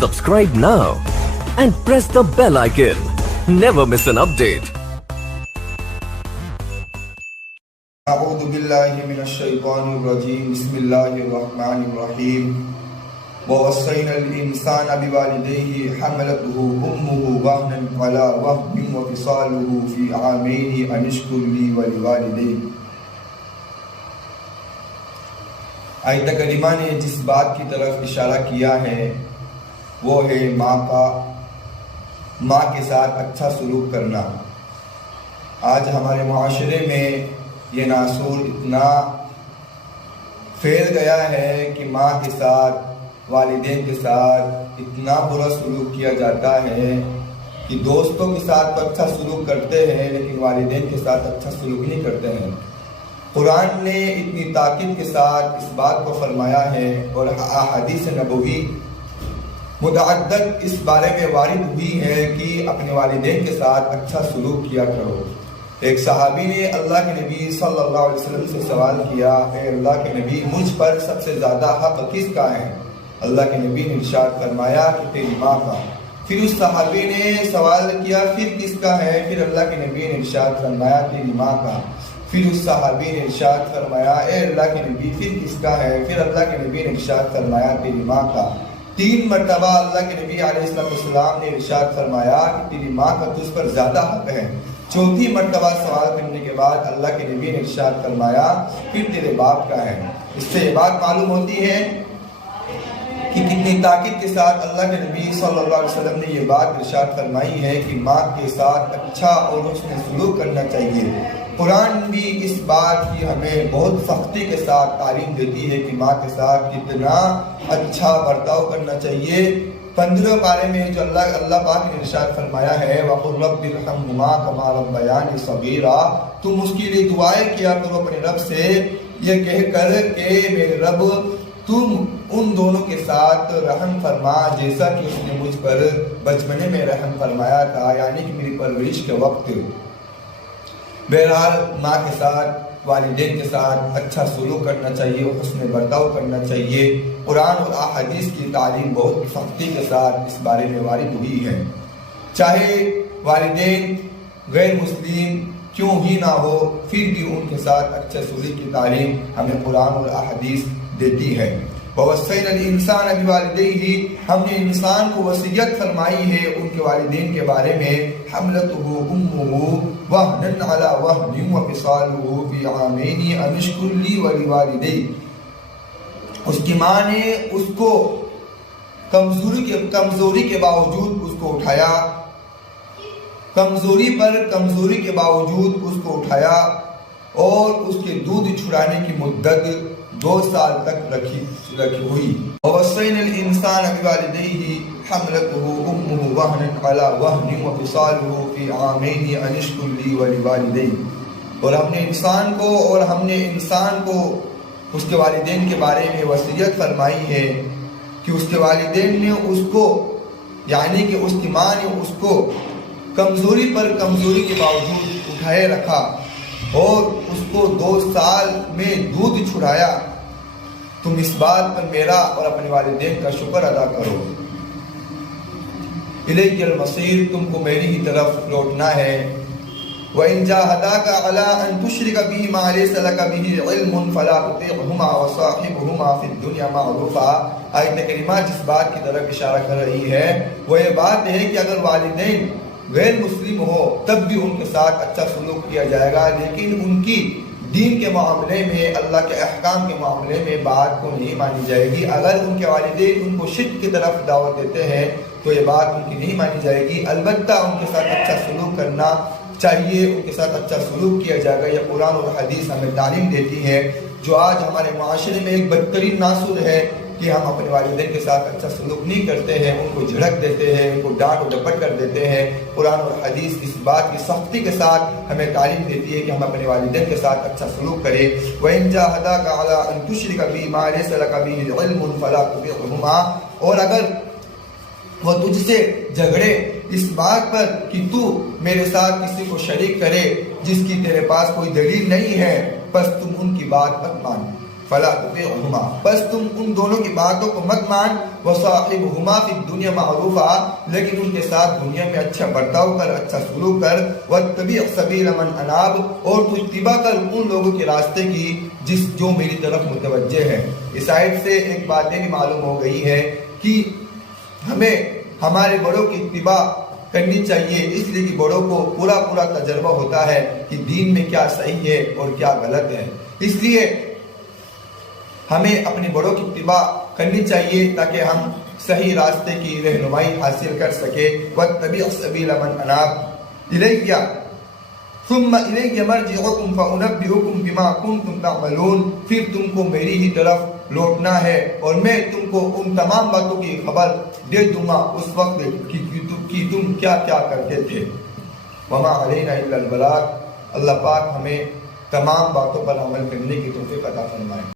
Subscribe now and press the bell icon. Never miss an update. اعوذ باللہ من الشیطان الرجیم بسم اللہ الرحمن الرحیم ووصینا الانسان بوالدیہ حملته امه وهنا على وهن وفصاله في عامین ان اشکر لی ولوالدیک۔ آیت کریمہ نے جس بات کی طرف اشارہ کیا ہے وہ ہے ماں کے ساتھ اچھا سلوک کرنا۔ آج ہمارے معاشرے میں یہ ناصور اتنا پھیل گیا ہے کہ ماں کے ساتھ، والدین کے ساتھ اتنا برا سلوک کیا جاتا ہے کہ دوستوں کے ساتھ تو اچھا سلوک کرتے ہیں لیکن والدین کے ساتھ اچھا سلوک نہیں کرتے ہیں۔ قرآن نے اتنی تاکید کے ساتھ اس بات کو فرمایا ہے اور احادیث نبوی متعدد اس بارے میں وارد ہوئی ہے کہ اپنے والدین کے ساتھ اچھا سلوک کیا کرو۔ ایک صحابی نے اللہ کے نبی صلی اللہ علیہ وسلم سے سوال کیا، اے اللہ کے نبی مجھ پر سب سے زیادہ حق کس کا ہے؟ اللہ کے نبی نے ارشاد فرمایا کہ تیری ماں کا۔ پھر اس صحابی نے سوال کیا پھر کس کا ہے؟ پھر اللہ کے نبی نے ارشاد فرمایا تیری ماں کا۔ پھر اس صحابی نے ارشاد فرمایا اے اللہ کے نبی پھر کس کا ہے؟ پھر اللہ کے نبی نے ارشاد فرمایا تیری ماں کا۔ 3 مرتبہ اللہ کے نبی علیہ السلام نے ارشاد فرمایا کہ تیری ماں کا تجھ پر زیادہ حق ہے۔ 4تھی مرتبہ سوال کرنے کے بعد اللہ کے نبی نے ارشاد فرمایا پھر تیرے باپ کا ہے۔ اس سے یہ بات معلوم ہوتی ہے کہ کتنی تاکید کے ساتھ اللہ کے نبی صلی اللہ علیہ وسلم نے یہ بات ارشاد فرمائی ہے کہ ماں کے ساتھ اچھا اور حسن سلوک کرنا چاہیے۔ قرآن بھی اس بات کی ہمیں بہت سختی کے ساتھ تعلیم دیتی ہے کہ ماں کے ساتھ کتنا اچھا برتاؤ کرنا چاہیے۔ 15 پارے میں جو اللہ پاک نے ارشاد فرمایا ہے وَقُلْ رَبِّ ارْحَمْهُمَا كَمَا رَبَّيَانِي صَغِيرًا، تم اس کے لیے دعائیں کیا کرو اپنے رب سے یہ کہہ کر کہ میرے رب تم ان دونوں کے ساتھ رحم فرما جیسا کہ اس نے مجھ پر بچپنے میں رحم فرمایا تھا، یعنی کہ میری پرورش کے وقت۔ بہرحال ماں کے ساتھ، والدین کے ساتھ اچھا سلوک کرنا چاہیے، حسن برتاؤ کرنا چاہیے۔ قرآن اور احادیث کی تعلیم بہت سختی کے ساتھ اس بارے میں وارد ہوئی ہے۔ چاہے والدین غیر مسلم کیوں ہی نہ ہو پھر بھی ان کے ساتھ اچھے سلوک کی تعلیم ہمیں قرآن اور احادیث دیتی ہے۔ وَوَصَّيْنَا الْإِنسَانَ بِوَالِدَيْهِ، ہم نے انسان کو وصیت فرمائی ہے ان کے والدین کے بارے میں، حَمْلَتُهُ أُمُّهُ وَهْنًا عَلَى وَهْنٍ وَفِصَالُهُ فِي عَامَيْنِ أَنِ اشْكُرْ لِي وَلِوَالِدَيْكَ، اس کی ماں نے اس کو کمزوری کے باوجود اس کو اٹھایا، کمزوری کے باوجود اس کو اٹھایا اور اس کے دودھ چھڑانے کی مدت 2 سال تک رکھی ہوئی۔ وَوَصَّيْنَا الْإِنسَانَ بِوَالِدَيْهِ حَمْلَتُهُ أُمُّهُ وَهْنًا عَلَى وَهْنٍ وَفِصَالُهُ فِي عَامَيْنِ أَنِ اشْكُرْ لِي وَلِوَالِدَيْكَ، اور ہم نے انسان کو اس کے والدین کے بارے میں وصیت فرمائی ہے کہ اس کے والدین نے اس کو، یعنی کہ اس کی ماں نے اس کو کمزوری کے باوجود اٹھائے رکھا اور اس کو 2 سال میں دودھ چھڑایا۔ تم اس بات پر میرا اور اپنے والدین کا شکر ادا کرو۔ الیک المصیر، تم کو میری ہی طرف لوٹنا ہے۔ وَإِن جَاهَدَاكَ عَلَىٰ أَن تُشْرِكَ بِي مَا لَيْسَ لَكَ بِهِ عِلْمٌ فَلَا تُطِعْهُمَا وَصَاحِبْهُمَا فِي الدُّنْيَا مَعْرُوفًا۔ آیت کریمہ جس بات کی طرف اشارہ کر رہی ہے وہ یہ بات ہے کہ اگر والدین غیر مسلم ہو تب بھی ان کے ساتھ اچھا سلوک کیا جائے گا، لیکن ان کی دین کے معاملے میں، اللہ کے احکام کے معاملے میں بات کو نہیں مانی جائے گی۔ اگر ان کے والدین ان کو شرک کی طرف دعوت دیتے ہیں تو یہ بات ان کی نہیں مانی جائے گی۔ البتہ ان کے ساتھ اچھا سلوک کرنا چاہیے، ان کے ساتھ اچھا سلوک کیا جائے گا۔ یہ قرآن اور حدیث ہمیں تعلیم دیتی ہے۔ جو آج ہمارے معاشرے میں ایک بدترین ناصور ہے کہ ہم اپنے والدین کے ساتھ اچھا سلوک نہیں کرتے ہیں، ان کو جھڑک دیتے ہیں، ان کو ڈانٹ و ڈپٹ کر دیتے ہیں۔ قرآن اور حدیث اس بات کی سختی کے ساتھ ہمیں تعلیم دیتی ہے کہ ہم اپنے والدین کے ساتھ اچھا سلوک کریں۔ وَإِن جَاهَدَاكَ عَلَىٰ أَن تُشْرِكَ بِي مَا لَيْسَ لَكَ بِهِ عِلْمٌ فَلَا تُطِعْهُمَا، اور اگر وہ تجھ سے جھگڑے اس بات پر کہ تو میرے ساتھ کسی کو شریک کرے جس کی تیرے پاس کوئی دلیل نہیں ہے، بس تم ان کی بات مت مان۔ فلا تطیعہما، بس تم ان دونوں کی باتوں کو مت مان، وصاحبہما فی الدنیا معروفا، لیکن ان کے ساتھ دنیا میں اچھا برتاؤ کر، اچھا سلوک کر، واتبع سبیل من اناب، اور تو اتباع کر ان لوگوں کے راستے کی جو میری طرف متوجہ ہے۔ اس آیت سے ایک بات یہ بھی معلوم ہو گئی ہے کہ ہمیں ہمارے بڑوں کی اتباع کرنی چاہیے، اس لیے کہ بڑوں کو پورا تجربہ ہوتا ہے کہ دین میں کیا صحیح ہے اور کیا غلط ہے، اس لیے ہمیں اپنے بڑوں کی اتباع کرنی چاہیے تاکہ ہم صحیح راستے کی رہنمائی حاصل کر سکے۔ واتبع سبیل من اناب الیہ ثم الیہ مرجعکم فانبئکم بما کنتم تعملون، پھر تم کو میری ہی طرف لوٹنا ہے اور میں تم کو ان تمام باتوں کی خبر دے دوں گا اس وقت کہ تم کیا کیا کرتے تھے۔ وما علینا الا البلاغ، اللہ پاک ہمیں تمام باتوں پر عمل کرنے کی توفیق عطا فرمائے۔